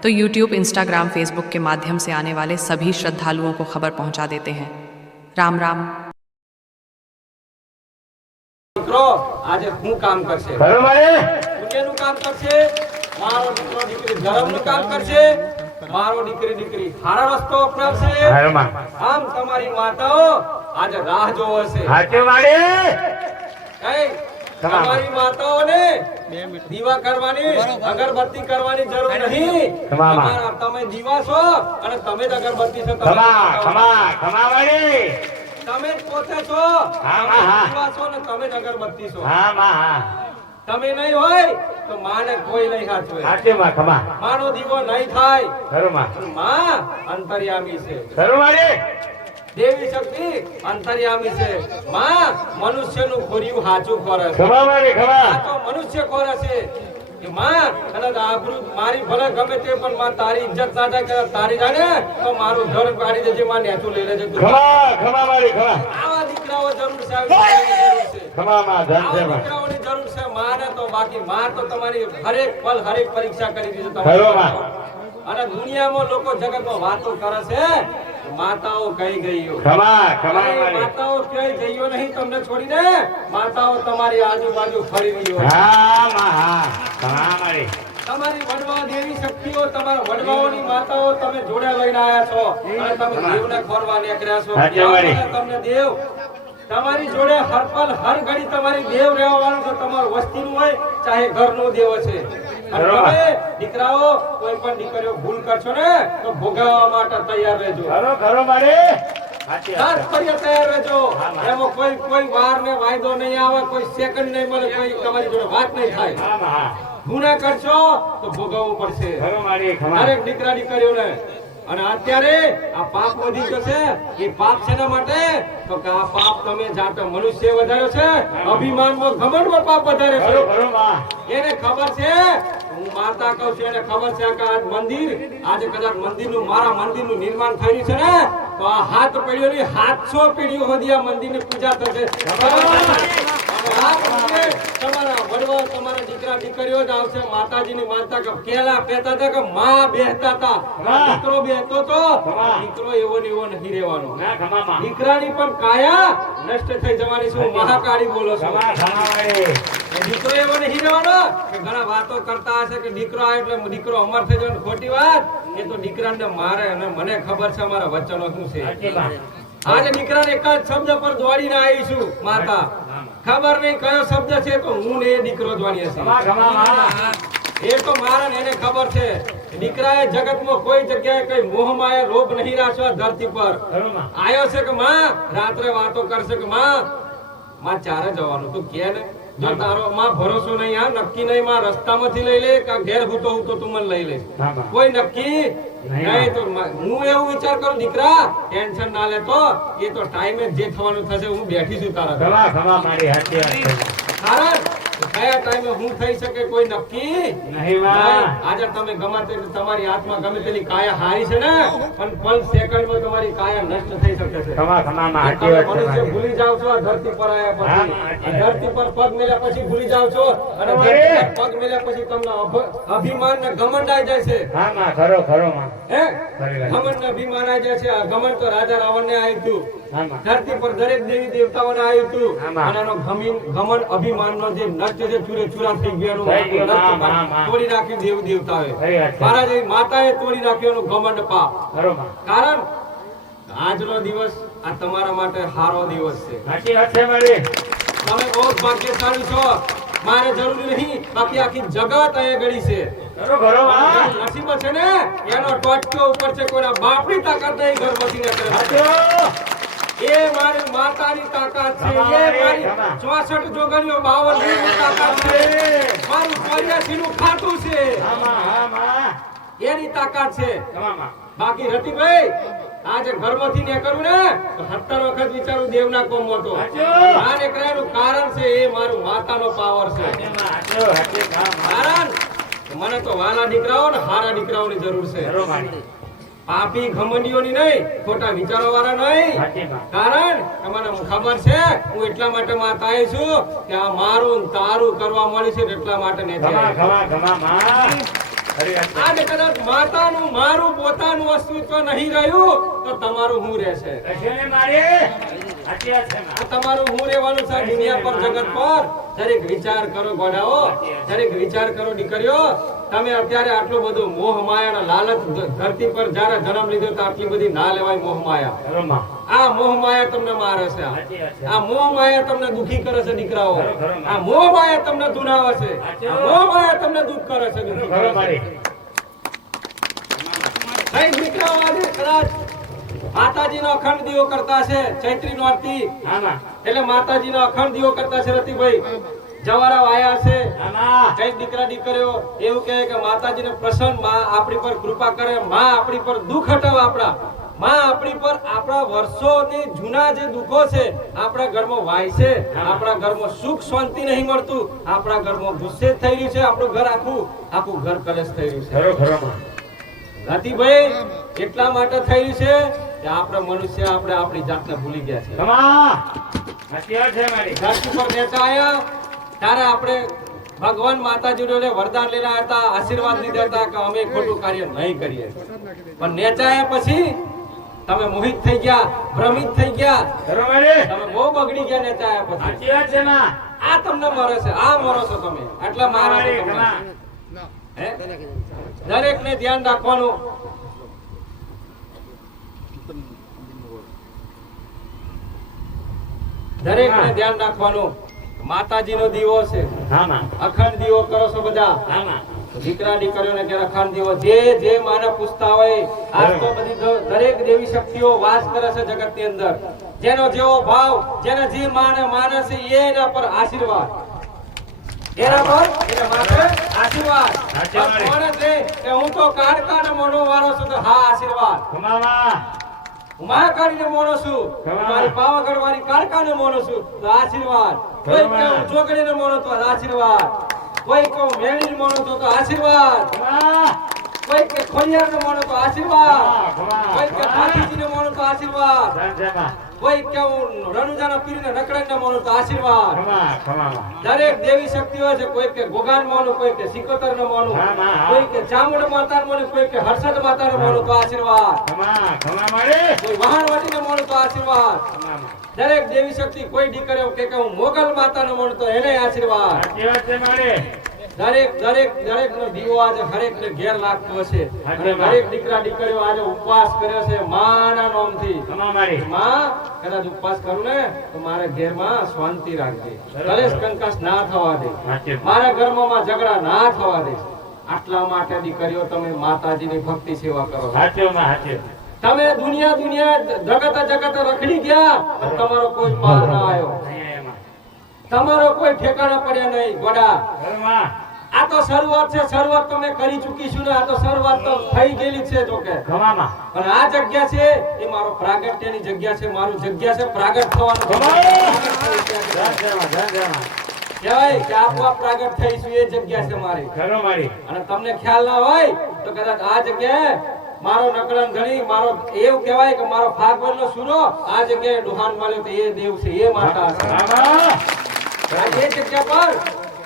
तो YouTube Instagram Facebook के माध्यम से आने वाले सभी श्रद्धालुओं को खबर पहुंचा देते हैं राम राम દીકરો આજે શું કામ કરશે ખરું મારે પુણ્યનું કામ કરશે મારો દીકરો દીકરી ધર્મનું કામ કરશે મારો દીકરી દીકરી સારા રસ્તો અપનાવશે ખરું માં આમ તમારી માતાઓ આજે રાહ જોવે છે સાચું મારે કઈ તમામ. તમારી માતાઓને દીવા કરવાની અગરબત્તી કરવાની જરૂર નહીં. તમારા- તમે દીવા છો અને તમે જ અગરબત્તી છો તમે ખમા ખમા ખમા મારે તમે જ પોતે છો હા, તમે હા. દીવા છો ને તમે જ અગરબત્તી છો. હા હા તમે નહીં હોય તો માને કોઈ નહીં સાચવે. સાચું માં ખમા. માનો દીવો નહીં થાય. ખરું માં. માં અંતર્યામી છે. ખરું દેવી શક્તિ અંતર્યામી છે. માં મનુષ્યનું ખોરિયું સાચું કરે છે. તો મનુષ્ય ખોરે છે. કે માં અને આબરૂ મારી ભલે ગમે તે પણ માં તારી ઇજ્જત ના થાય કે તારી જાણે તો મારું ઘર કાઢી દેજે માં નેચું લઈ લેજે. ખમા ખમા મારે ખમા આવા દીકરાઓ જરૂર છે ખમા માં ધન છે. આવા માં. દીકરાઓની જરૂર છે માને તો બાકી માં તો તમારી હરેક પલ હરેક પરીક્ષા કરી દીધી ખરો તમારી અને દુનિયામાં લોકો જગતમાં વાતો કરે છે માતાઓ કઈ ગઈઓ ખમા ખમા માતાઓ કઈ ગઈઓ નહીં તમને છોડીને માતાઓ તમારી આજુબાજુ ફરી રહ્યો હા માં હા. ખમા મારી. તમારી વડવા દેવી શક્તિઓ તમારા વડવાઓની માતાઓ તમે જોડે લઈને આવ્યા છો. અને તમે દેવને ખોરવા નીકળ્યા છો. તમને દેવ તમારી જોડે હર પલ હર ઘડી તમારી દેવ રહેવાનું તમારું વસ્તીનું હોય ચાહે ઘરનો દેવ છે દીકરાઓ કોઈ પણ દીકરીઓ ભૂલ કરશો ને તો ભોગવવા માટે તૈયાર રહેજો. ઘરો ઘરો મારે સાચી વાત સાત છે. પર્ય તૈયાર રહેજો. હા, હા. એમાં કોઈ કોઈ વાર ને વાયદો નહીં આવે કોઈ સેકન્ડ નહીં મળે કોઈ તમારી જોડે વાત નહીં થાય. હા માં હા ગુના કરશો તો ભોગવવું પડશે. ખરો મારે દરેક દીકરા દીકરીઓને. અને અત્યારે આ પાપ વધી ગયો છે. એ પાપ શેના માટે? તો કે આ પાપ તમે જાતે મનુષ્ય વધાર્યો છે. અભિમાનમાં ઘમંડમાં પાપ વધારે છે. એને ખબર છે માતા કહું છું એને ખબર છે કે આ મંદિર આજે કદાચ મંદિરનું મારા મંદિરનું નિર્માણ થયું છે ને તો આ હાથ પેઢીઓ ની સાતસો પેઢીઓ સુધી આ મંદિરની પૂજા થશે. તમારા વડવા તમારા દીકરા દીકરીઓ જ આવશે માતાજીની માનતા કે પેલા કહેતા હતા કે માં બેહતા હતા. દીકરો બેહતો તો. દીકરો એવો ને એવો નહીં રહેવાનો. દીકરાની પણ કાયા નષ્ટ થઈ જવાની શું મહાકાળી બોલો છો. દીકરો એવો નહીં રહેવાનો. ઘણા વાતો કરતા હશે કે દીકરો આવે એટલે દીકરો અમર થઈ જવાનો ખોટી વાત. એ તો દીકરાને મારે અને મને ખબર છે અમારા વચનો શું છે. આજે દીકરાને એક જ શબ્દ પર દોડીને આવી છું માતા. ખબર નહીં કયો શબ્દ છે તો હું ને એ દીકરો હશે એ તો મારા એને ખબર છે. દીકરાએ જગતમાં કોઈ જગ્યાએ કઈ મોહમાયા રોપ નહીં રાખ્યો ધરતી પર. આવ્યો આયો છે કે માં? રાત્રે વાતો કરશે કે માં માં ચારે જવાનું તું કે ને? ભરોસો નહીં આ નક્કી નહીં માં રસ્તામાંથી લઈ લે કે ઘેર ભૂતો હું તો તું મને લઈ લે કોઈ નક્કી? નહીં, તો હું એવું વિચાર કરું દીકરા ટેન્શન ના લેતો એ તો ટાઈમે જે થવાનું થશે હું બેઠી છું તારા. ખમા ખમા મારી વાત કારણ કયા ટાઈમે હું થઈ શકે કોઈ નક્કી? નહીં. આજે તમે ગમે તે તમારી હાથમાં ગમે તેની કાયા હારી છે ને પણ પલ સેકન્ડમાં તમારી કાયા નષ્ટ થઈ શકે છે. તમે મનુષ્ય ભૂલી જાવ છો ધરતી પર આવ્યા પછી. ધરતી પર પગ મેલ્યા પછી ભૂલી જાવ છો. અને પગ મેલ્યા પછી તમને અભિમાન ને ઘમંડ આવી જાય છે. હા માં ખરો ખરો માં. હે? ઘમંડ ને અભિમાન આવી જાય છે. ઘમંડ તો રાજા રાવણ ને આવ્યું હતું ધરતી પર દરેક દેવી દેવતાઓને આવ્યું હતું. અને એનો ઘમીન- અભિમાન નો જે નષ્ટ જે ચૂરે ચૂરા થઈ ગયાનું થઈ ગયું. તોડી નાખ્યું દેવ. મારા જેવી માતાએ તોડી નાખ્યું ઘમંડ પાપ. કારણ આજનો દિવસ આ તમારા માટે સારો દિવસ છે. તમે બહુ ભાગ્યશાળી છો. મારે જરૂરી નહીં બાકી આખી જગત અહીંયા ગળી છે. નસીબ છે ને એનો ટોટકો ઉપર છે કોઈના બાપની તાકાત નહીં ઘર બસીને કરે. માતાની તાકાત છે. એ મારી ખમા. ચોસઠ જોગણીઓ 52 ની તાકાત છે. મારું ચોર્યાસીનું ખાતું છે. આમાં આમાં. એની તાકાત છે. બાકી રતિભાઈ આજે ઘરમાંથી નીકળું ને સત્તર વખત વિચારું દેવના કોમ મોટો. આ નીકળ્યાનું કારણ છે એ મારું માતાનો પાવર છે. કારણ મને તો વાલા દીકરાઓ ને હારા દીકરાઓની જરૂર છે. પાપી ઘમંડીઓની નહીં ખોટા વિચારો વાળા નહીં કારણ તમારે ખબર છે હું એટલા માટે માતા આવી છું કે આ મારું તારું કરવા મળી છે એટલા માટે ને માં. આજે કદાચ માતાનું મારું પોતાનું અસ્તિત્વ નહીં રહ્યું તો તમારું હું રહેશે? માં. તમારું હું રહેવાનું છે દુનિયા પર જગત પર? દરેક વિચાર કરો ગોડાઓ દરેક વિચાર કરો દીકરીઓ તમે અત્યારે આટલો બધો મોહ માયાના લાલચ ધરતી પર જયારે જન્મ લીધો તો આટલી બધી ના લેવાય મોહ માયા. આ મોહ માયા તમને મારે છે. આ. મોહ માયા તમને દુખી કરે છે દીકરાઓ. આ મોહ માયા તમને ધુનાવે છે. આ મોહ માયા તમને દુઃખ કરે છે દુઃખી કરે છે. મારી. દીકરાઓ આજે કદાચ માતાજીનો અખંડ દીવો કરતા છે ચૈત્રી નોરતી હા, માતાજી નો અખંડ દીવો કરતા છે રતિભાઈ. જવારા વાયા છે હા, કઈ દીકરા દીકરીઓ એવું કહે કે માતાજીને પ્રસન્નમાં આપણી પર કૃપા કરે માં આપણી પર દુઃખ હટાવ આપણા માં આપણી પર આપણા વર્ષોની જૂના જે દુઃખો છે આપણા ઘરમાં વાય છે આપણા ઘરમાં સુખ શાંતિ નહીં મળતું આપણા ઘરમાં ગુસ્સે થઈ રહ્યું છે આપણું ઘર આખું આખું ઘર કલેશ થઈ રહ્યું છે. રતિભાઈ એટલા માટે થઈ રહ્યું છે કે આપણે મનુષ્ય આપણે આપણી જાતને ભૂલી ગયા છે. છે મારી. પર નેતા આયા ત્યારે આપણે ભગવાન માતાજીને વરદાન લેલા હતા આશીર્વાદ લીધા હતા કે અમે ખોટું કાર્ય નહીં કરીએ. પણ નેચાયા પછી તમે મોહિત થઈ ગયા ભ્રમિત થઈ ગયા. તમે બહુ બગડી ગયા નેચાયા પછી. આ તમને મરે છે આ મરો છો તમે. આટલા મારા દરેક? દરેકને ધ્યાન રાખવાનું. દરેક ને ધ્યાન રાખવાનું. માતાજીનો દીવો છે. અખંડ દીવો કરો છો બધા. દીકરા દીકરીઓને કે અખંડ દીવો. જે જે માને પૂછતા હોય આજ તો બધી દરેક દેવી શક્તિઓ વાસ કરે છે જગતની અંદર. જેનો જેવો ભાવ જેને જે માને માને છે એના પર આશીર્વાદ. એના પર એના માટે આશીર્વાદ. છે કે હું તો કાળકાનો મોનો વાળો છું તો હા આશીર્વાદ. માં. હું મહાકાળીને મોનો છું. મારી પાવાગઢ વાળી કાળકાને મોનો છું તો આશીર્વાદ. કોઈ કે હું જોગણીને મોનો તો આશીર્વાદ કોઈ કે હું મેળીને મોનો તો આશીર્વાદ કોઈ કે ખોડિયારને મોનો તો આશીર્વાદ. કોઈ કે ઠાઠીજીને મોનો તો આશીર્વાદ. કોઈ કે હું રણુજાના પીરને નકળાઈને મોનો તો આશીર્વાદ. દરેક દેવી શક્તિઓ છે કોઈ કે ગોગાન મોનું કોઈ કે સિકોતર નો મોનું. કોઈ કે ચામુંડ માતા મોનું કોઈ કે હર્ષદ માતા મોનું તો આશીર્વાદ કોઈ. કોઈ વહાણવાટીને મોનું તો આશીર્વાદ. દરેક દેવી શક્તિ કોઈ દીકરે કે કે હું મોગલ માતાનો મોનું તો એને આશીર્વાદ. દરેક દરેક દરેક નો દીવો આજે હરેક ને ઘેર લાગતો હશે. અને દરેક દીકરા દીકરીઓ આજે ઉપવાસ કર્યો છે માના નામથી. ઘમા મારી. માં કદાચ ઉપવાસ કરું ને તો મારા ઘેરમાં શાંતિ રાખજે. કલેશ કંકાસ ના થવા દે. મારા ઘરમાં ઝઘડા ના થવા દે. આટલા માટે દીકરીઓ તમે માતાજીની ભક્તિ સેવા કરો. સાચે માં, સાચી. તમે દુનિયા દુનિયા જગત જગત રખડી ગયા તમારો કોઈ પાર ના આવ્યો તમારો કોઈ ઠેકાણા પડ્યા નહીં ગોડા આ તો શરૂઆત છે શરૂઆત તમે કરી ચૂકીશું ને આ તો શરૂઆત તો થઈ ગયેલી જ છે જોકે ઘમામાં. પણ આ જગ્યા છે એ મારો પ્રાગટ્યની જગ્યા છે મારું જગ્યા છે પ્રાગટ થવાનું છે માં, છે માં. કહેવાય કે આપવા પ્રાગટ થઈશું એ જગ્યા છે મારી ઘરો મારી. અને તમને ખ્યાલ ના હોય તો કદાચ આ જગ્યાએ મારો નકળન ઘણી મારો એવું કહેવાય કે મારો ફાગવરનો સુરો આ જગ્યાએ ડુહાન મળ્યો તો એ દેવ છે એ માતા છે. એ જગ્યા પર.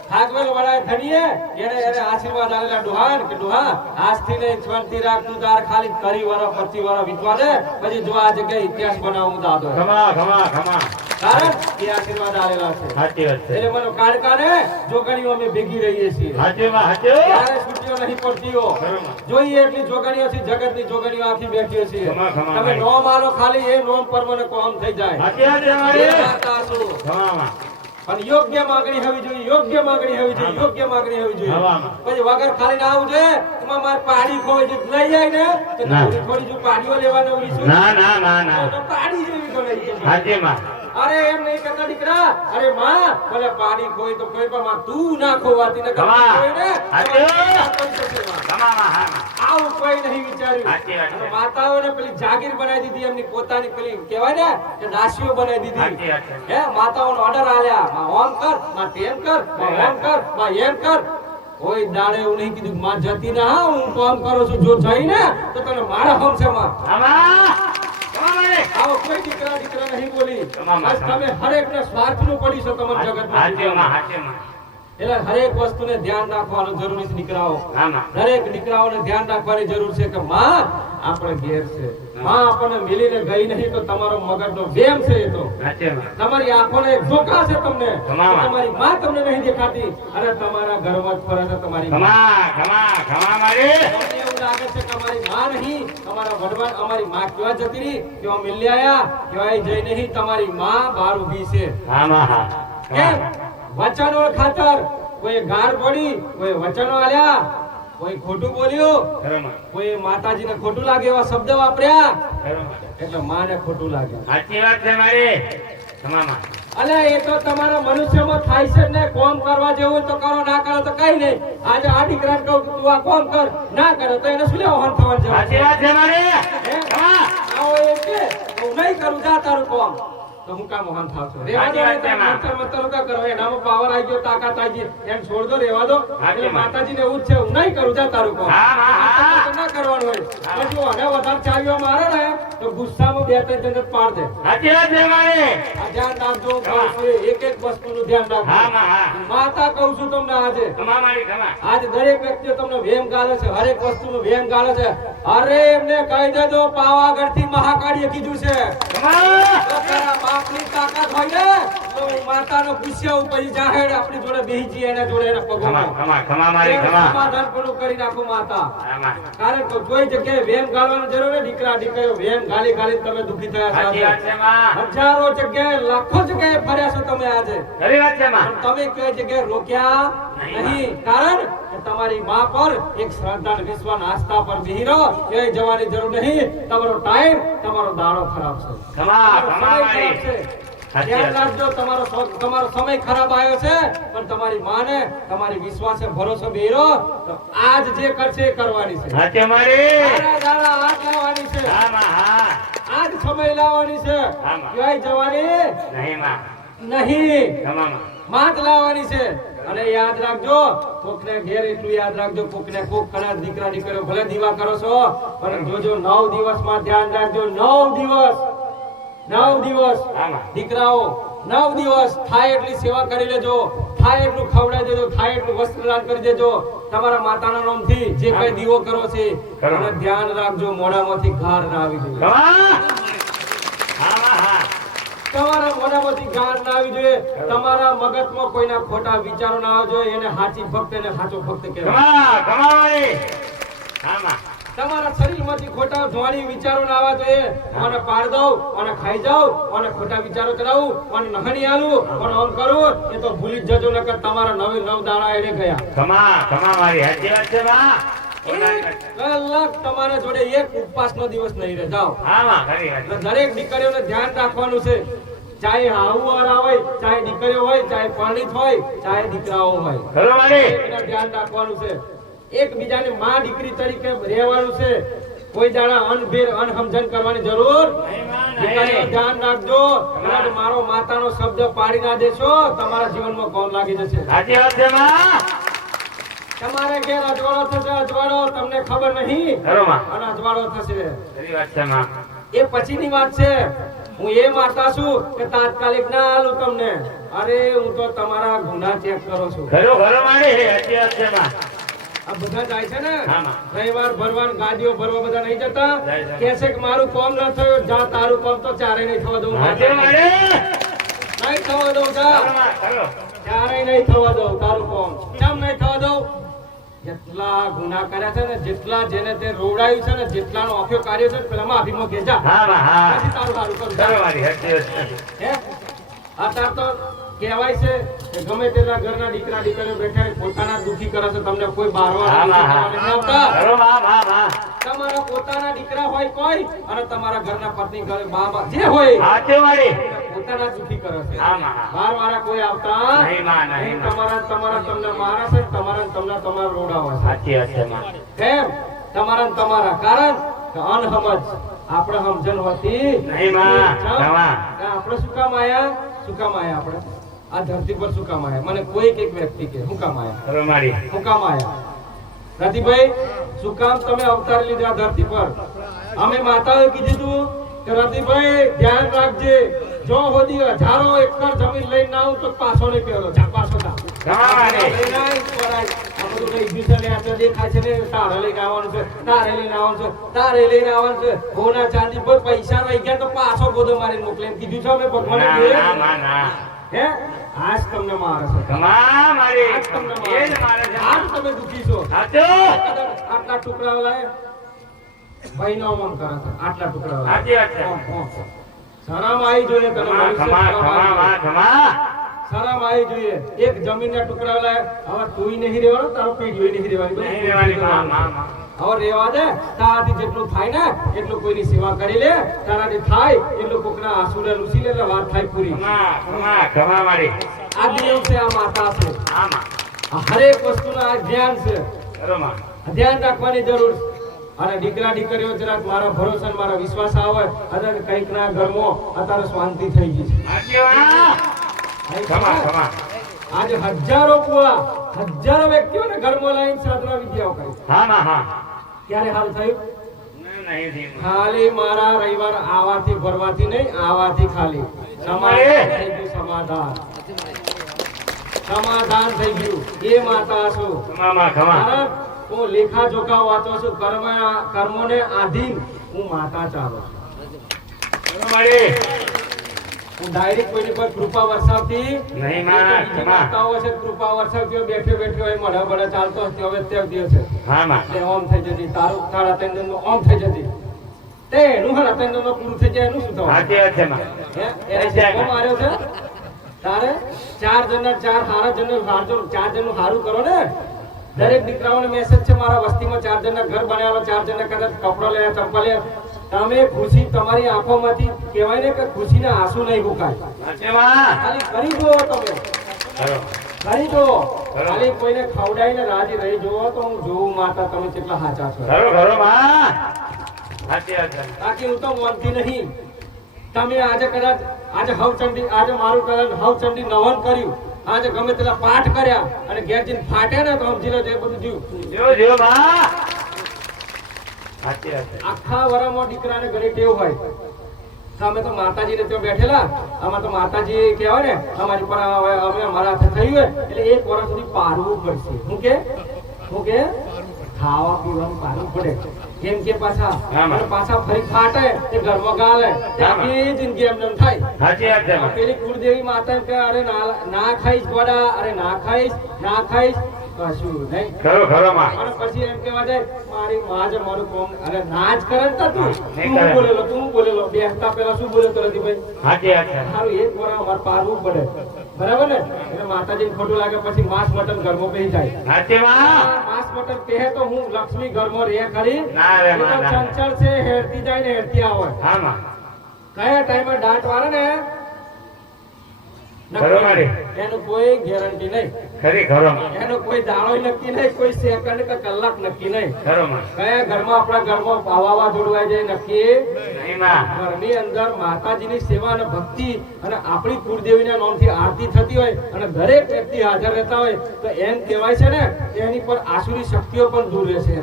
ફાગવેલ વાળા ધણીએ એને એને આશીર્વાદ આવેલા ડુહાન કે ડુહા આજથી નહીં શાંતિ રાખતું તાર ખાલી કરી વરો પચી વરો વીતવા દે પછી જો આ જગ્યાએ ઇતિહાસ બનાવું દાદો ઘમા, ઘમા, ઘમા. કારણ એ આશીર્વાદ આલેલા છે સાચી વાત છે. એટલે મને કાળકાને જોગણીઓ અમે ભેગી રહીએ છીએ સાચી માં, ત્યારે છૂટીઓ નહીં પડતીઓ જોઈએ એટલી જોગણીઓ છે જગતની જોગણીઓ આખી બેઠી છે ખમા, ખમા, તમે ભાઈ. નોમ ખાલી એ નોમ પર મને કોમ થઈ જાય સાચી વાત છે એ મારી. માતા છું. ઘમામાં. પણ યોગ્ય માંગણી હોવી જોઈએ યોગ્ય માંગણી હોવી જોઈએ યોગ્ય માંગણી હોવી જોઈએ પછી વગર ખાલી ના આવું છે એમાં મારે પાડી ખોઈ છે લઈ જાય ને તો. થોડી જો પાડીઓ લેવાનો ના ના ના ના પાડી જેવી તો લઈ જાય માં. અરે એમ નહીં કરતા દીકરા. અરે માં ભલે પાડી ખોય તો કોઈ પણ તું ના ખોવાતી ને આવું કોઈ નહીં વિચાર્યું. માતાઓને પેલી જાગીર બનાવી દીધી એમની પોતાની પેલી કહેવાય ને કે દાસીઓ બનાવી દીધી. હે માતાઓનો ઓર્ડર આલ્યા. માં ઓમ કરમાં તેમ કરમાં ઓમ કરમાં એમ કર. કોઈ દાડે એવું નહીં કીધું માં જતી ના હું કામ કરું છું જો જઈ ને તો તને મારા હમ છે માં આવો કોઈ દીકરા દીકરા નહીં બોલી. તમે હરેક ને સ્વાર્થનું પડી છો તમારા માં હાચી માં એટલે હરેક વસ્તુને ધ્યાન રાખવાનું જરૂરી છે દીકરાઓ. દરેક દીકરાઓને ધ્યાન રાખવાની જરૂર છે કે માં આપણે ઘેર છે. માં આપણને મિલીને ગઈ નહીં તો તમારો મગજનો વેમ છે એ તો. તમારી આંખોને એક છે તમને. તમારી. માં તમને નહીં દેખાતી. અને તમારા ઘરમાં જ ફરે છે તમારી મારી એવું લાગે છે કે અમારી માં નહીં તમારા વડવાન અમારી માં કેવા જતી રહી? કેવા મિલી કેવા કેવાય જઈ નહીં તમારી માં બહાર ઊભી છે. હા હા. કેમ? વચનો ખાતર કોઈ ગાર પડી કોઈ વચનો આલ્યા કોઈ ખોટું બોલ્યું કોઈ માતાજીને ખોટું લાગે એવા શબ્દ વાપર્યા? એટલે માને ખોટું લાગે. સાચી વાત છે મારી. અલે એ તો તમારા મનુષ્યમાં થાય છે ને કોમ કરવા જેવું તો કરો ના કરો તો કઈ નહીં. આજે આ દીકરાને કહું તું આ કોમ કર ના કરો તો એને શું લેવા વહન થવાનું છે? સાચી વાત છે મારી. આવો એ કે હું નહીં કરું જા તારું કોમ. તો હું કામ વહન થાવ છું રેવા દો સાચી વાત છે, નહીં માં. મંતર મંતર કા કરો. એનામાં પાવર આવી ગયો તાકાત આવી ગઈ. એને છોડ દો રેવા દો એટલે વાત. માતાજીને એવું જ છે હું નહીં કરું જા તારું કોમ. હા, હા, હા. મંતર મંતર ના કરવાનું હોય. પછી અને વધારે ચાવીઓ મારે ને તો ગુસ્સામાં બે ત્રણ જણ પાડ દે. સાચી વાત છે મારી. આ ધ્યાન રાખજો કહું છું એ એક એક વસ્તુનું ધ્યાન રાખજો. માં હા માતા કહું છું તમને આજે. ખમા મારી ખમા આજ દરેક વ્યક્તિ તમને વેમ ગાલે છે હરેક વસ્તુનું વેમ ગાલે છે. અરે એમને કહી દેજો પાવાગઢથી મહાકાળીએ કીધું છે. ખમા તો તાકાત હોય ને તો માતાનો પૂછ્યા ઉપર જાહેર આપણી જોડે બેહી જઈએ એના જોડે એના પગમાં. ખમા ખમા મારી ખમા. સમાધાન પૂરું કરી નાખો માતા. કારણ કે કોઈ જગ્યાએ વેમ ગાળવાની જરૂર નથી દીકરા દીકરીઓ વેમ ગાલી ગાલી તમે દુખી થયા છો હજારો જગ્યાએ લાખો જગ્યાએ ફર્યા છો તમે આજે. તમે કઈ જગ્યાએ રોક્યા નહીં. નહીં. કારણ તમારી માં પર એક શ્રદ્ધા અને વિશ્વાસ આસ્થા પર બેહી રહો એ જવાની જરૂર નહીં. તમારો ટાઈમ તમારો દાડો ખરાબ છે. ખરાબ છે. સાચી ધ્યાન વાત. રાખજો તમારો તમારો સમય ખરાબ આવ્યો છે પણ તમારી માને તમારી વિશ્વાસે ભરોસો બેહી તો આજ જે કરશે એ કરવાની છે. સાચી મારી. આના દાડા આજ લાવવાની છે. હા માં હા. આજ સમય લાવવાની છે. હા, માં. ક્યાંય જવાની? નહીં માં. નહીં. ખમા માં. માત લાવવાની છે. અને યાદ રાખજો કોકને ઘેર એટલું યાદ રાખજો કોકને કોક કદાચ દીકરા દીકરીઓ ભલે દીવા કરો છો પણ જોજો નવ દિવસમાં ધ્યાન રાખજો નવ દિવસ નવ દિવસ. દીકરાઓ નવ દિવસ થાય એટલી સેવા કરી લેજો થાય એટલું ખવડાવી દેજો થાય એટલું વસ્ત્રદાન કરી દેજો. તમારા માતાના નામથી જે કઈ દીવો કરો છે અને ધ્યાન રાખજો મોઢામાંથી ઘાર ના આવી હા. તમારા મોઢામાંથી ગાંઠ ના આવી જોઈએ. તમારા મગજમાં કોઈના ખોટા વિચારો ના આવવા જોઈએ. એને સાચી ભક્ત એને સાચો ભક્ત કહેવાય. તમારા શરીરમાંથી ખોટા જોવાની વિચારો ના આવવા જોઈએ. મને પાડ દઉં અને ખાઈ જાઉં અને ખોટા વિચારો કરાવું અને નહણી આલું મને ઓમ કરું એ તો ભૂલી જજો નકર તમારા નવે નવ દાડા એને ગયા. કમા કમા મારી. સાચી વાત છે બા કલાક તમારા જોડે એક ઉપવાસનો દિવસ નહીં રહે. જાઓ. દરેક દીકરીઓને ધ્યાન રાખવાનું છે. ચાહે હાહુવાળા હોય ચાહે દીકરીઓ હોય ચાહે પરણિત હોય ચાહે દીકરાઓ હોય. ધ્યાન રાખવાનું છે. એકબીજાને માં દીકરી તરીકે રહેવાનું છે. કોઈ દાડા અનભેર અનહમજન કરવાની જરૂર. ધ્યાન રાખજો. મારો માતાનો શબ્દ પાડી ના દેશો તમારા જીવનમાં કોમ લાગી જશે. તમારે ઘેર અજવાળો થશે અજવાળો તમને ખબર નહીં. અને અજવાળો થશે. એ પછીની વાત છે. હું એ માતા છું કે તાત્કાલિક ના આલું તમને. અરે હું તો તમારા ગુના ચેક કરું છું. ખરો ખરો આ બધા જાય છે ને. રવિવાર ભરવાન ગાડીઓ ભરવા બધા નહીં જતા. કે છે કે મારું કોમ ન થયું. જા તારું કોમ તો ચારે નહીં થવા દઉં. નહીં થવા દઉં જા. ચારે નહીં થવા દઉં તારું કોમ. કેમ નહીં દઉં. જેટલા ગુના કર્યા છે ને જેટલા જેને તે રોવડાયું છે ને જેટલાનો ઓફિયો કાર્ય છે પેલા માં અભિમો ઘેજા હા હા પછી તારું સારું કરું. ખરો જા. મારી સાચી વાત છે હે? અત્યારે તો કહેવાય છે કે ગમે તેટલા ઘરના દીકરા દીકરીઓ બેઠા પોતાના દુખી કરે છે તમને કોઈ બારવા તમારા પોતાના દીકરા હોય કોઈ અને તમારા ઘરના પત્ની ઘરે બા બા જે હોય. પોતાના જ કરે છે. બાર વાળા કોઈ આવતા નહીં, માં, નહીં, તમારા તમારા તમને મારા છે તમારા તમને તમારા રોડાવે સાચી વાત છે માં. કેમ? તમારા તમારા. કારણ અનહમજ આપણે સમજણ હોતી નહીં, માં. આપણે શું કામ આયા? શું કામ આયા આપણે? આ ધરતી પર શું કામ આયા? મને કોઈ એક વ્યક્તિ કે શું કામ આયા? શું કામ આયા? રતિભાઈ શું કામ તમે અવતાર લીધા ધરતી પર? અમે માતાએ કીધું તું કે રતિભાઈ ધ્યાન રાખજે. જો હોદી હજારો એકર જમીન લઈને ના આવું તો પાછો નહીં પેલો જા પાછો ને ને પૈસા રહી ગયા તો ગોદો મોકલે. કીધું છે અમે ભગવાને ના. ના ના હે? આજ તમને મારે છે. કમા મારી. આજ તમને એ મારે છે. આજ તમે દુખી છો. સાચું? આટલા ટુકડા લાય. નો અમમ કરે છે. આટલા ટુકડા લાય. સાચી વાત છે. ઓમ, ઓમ. શરમ આવી જોઈએ ખમા ખમા ખમા આવી માં જોઈએ. ખમા શરમ આવી જોઈએ. એક જમીનના ટુકડા લાય હવે તુંય નહીં રહેવાનો તારો પેઢીઓ નહીં રહેવાની. નહીં રહેવાની માં માં માં હવે રહેવા દે. તારાથી જેટલું થાય ને એટલું કોઈની સેવા કરી લે. તારાથી થાય એટલું કોકના આંસુને લૂસી લે એટલે વાત થાય પૂરી. આ દિવસે આ માતા છે. હરેક વસ્તુનું આ ધ્યાન છે. ધ્યાન રાખવાની જરૂર છે. અને દીકરા દીકરીઓ જરાક મારા ભરોસા મારા વિશ્વાસ આવે અને કંઈક ના ઘરમાં અત્યારે શાંતિ થઈ ગઈ છે. આજે હજારો કુવા હજારો વ્યક્તિઓને ઘરમાં લઈને સાધના વિદ્યાઓ કરી હા હા ક્યારે હાલ થયું. ખાલી મારા રવિવાર આવાથી ભરવાથી નહીં આવાથી ખાલી. સમાધાન થઈ ગયું સમાધાન. સમાધાન થઈ ગયું. એ માતા છો. ખમા ખમા કારણ હું લેખા જોખા વાંચો છું કર્મ કર્મોને આધીન હું માતા ચાલો છું. હું ડાયરેક્ટ કોઈની પર કૃપા વરસાવતી નહીં માં, છે કૃપા વરસાવતી બેઠ્યો બેઠ્યો એ મળે મળે ચાલતો હવે તે દિવસે હા માં. એટલે ઓમ થઈ જતી તારું તારા તંદનનું ઓમ થઈ જતી. તે એનું હા તંદનનું પૂરું થઈ જાય એનું શું થવાનું? સાચી વાત છે માં એને શીખો માર્યો છે? તારે? ચાર જણ ચાર હારા જણનું ચાર જણ હારું કરો ને. દરેક દીકરાઓને મેસેજ છે મારા વસ્તીમાં ચાર જણના ઘર બનાવ્યા ચાર જણના કદાચ કપડો લેવા ચંપલ લેવા તમે ખુશી તમારી આંખોમાંથી કહેવાય ને કે ખુશીના આંસુ નહીં મુકાય ખાલી કરી જુઓ તમે. કરી દો ખાલી કોઈને ખવડાવીને રાજી રહી જુઓ તો હું જોઉં માતા તમે કેટલા સાચા છો. બાકી હું તો મનથી નહીં. તમે આજે કદાચ આજે હવચંડી આજે મારું કદાચ હવચંડી નવન કર્યું. આજે ગમે તેટલા પાઠ કર્યા અને ઘેર જઈને ફાટે ને તો સમજી લો જે બધું જીવ. આખા વરામાં દીકરાને ઘરે ટેવ હોય. અમે તો માતાજીને ત્યાં બેઠેલા. આમાં તો માતાજી કહેવાય ને અમારી પર અમે અમારા થયું હોય એટલે એક વર્ષ સુધી પારવું પડશે. હું કે? હું કે? ખાવા પીવાનું પારવું પડે. કેમ કે પાછા અને પાછા ફરી ફાટે તે ગર્વ ગાલે. આખી જિંદગી એમ થાય. સાચી વાત છે પેલી કુળદેવી માતા કે અરે ના ખાઈશ વડા. અરે ના ખાઈશ ના ખાઈશ. કશું નહીં. ખરો ખરો માં. અને પછી એમ કેવા જાય મારી માં જ મારું કોમ. અરે ના જ કરે ને તા તું. તું બોલેલો તું બોલેલો. બે હપ્તા પહેલા શું બોલ્યો તો રતિભાઈ સાચી વાત છે. સારું એક વાર અમારે પારવું પડે. બરાબર ને? એટલે માતાજીને ખોટું લાગે પછી માંસ મટન ઘરમાં બેસી જાય. સાચી માંસ મટન કહે તો હું લક્ષ્મી ઘરમાં રે ખરી. ચંચળ છે હેરતી જાય ને હેરતી આવે. હા કયા ટાઈમે દાંત વાળે ને? એનું કોઈ ગેરંટી નહીં. ખરી ખરો. એનો કોઈ દાડો નક્કી નહીં કોઈ સેકન્ડ કે કલાક નક્કી નહીં. ખરો કયા ઘરમાં આપણા ઘરમાં પાવા જોડવાય જાય નક્કી? ઘરની અંદર માતાજીની સેવા અને ભક્તિ અને આપણી કુળદેવીના નામથી આરતી થતી હોય અને દરેક વ્યક્તિ હાજર રહેતા હોય તો એમ કહેવાય છે ને એની પર આસુરી શક્તિઓ પણ દૂર રહેશે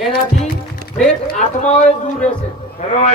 એનાથી પ્રેત આત્માઓ દૂર રહેશે ખરો